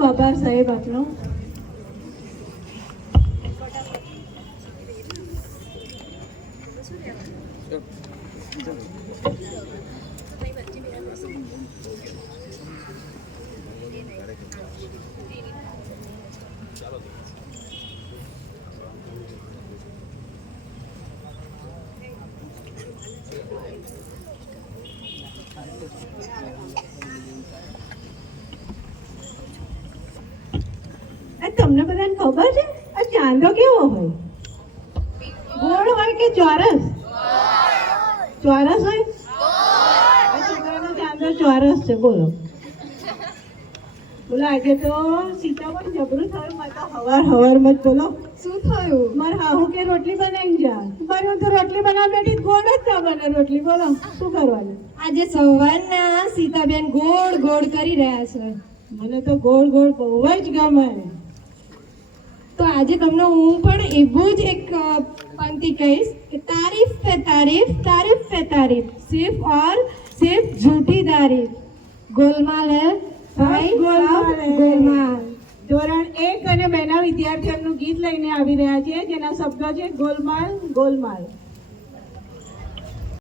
ખૂબ આભાર સાહેબ આપનો. તમને બધાને ખબર છે આ ચાંદો કેવો હોય? ગોળ હોય કે ચોરસ? ચોરસ હોય. આ છોકરાનો ચાંદો ચોરસ છે. બોલો બોલો. આજે તો સીતા પણ જબરું થયું. મારે તો હવાર મત બોલો શું થયું? મારે હાહુ કે રોટલી બનાવીને જા. પણ હું તો રોટલી બનાવવા બેઠી ગોળ જ ના બને રોટલી. બોલો શું કરવાનું? આજે સવારના સીતાબેન ગોળ ગોળ કરી રહ્યા છે. મને તો ગોળ ગોળ બહુ જ ગમે. તો આજે તમને હું પણ એવું જ એક પંક્તિ કહીશ કે તારીફ पे तारीफ तारीफ पे तारीफ सिर्फ और सिर्फ झूठी तारीफ गोलमाल है भाई गोलमाल. ધોરણ 1 અને 2 ના વિદ્યાર્થીઓનું ગીત લઈને આવી રહ્યા છે જેના શબ્દો છે ગોલમાલ ગોલમાલ.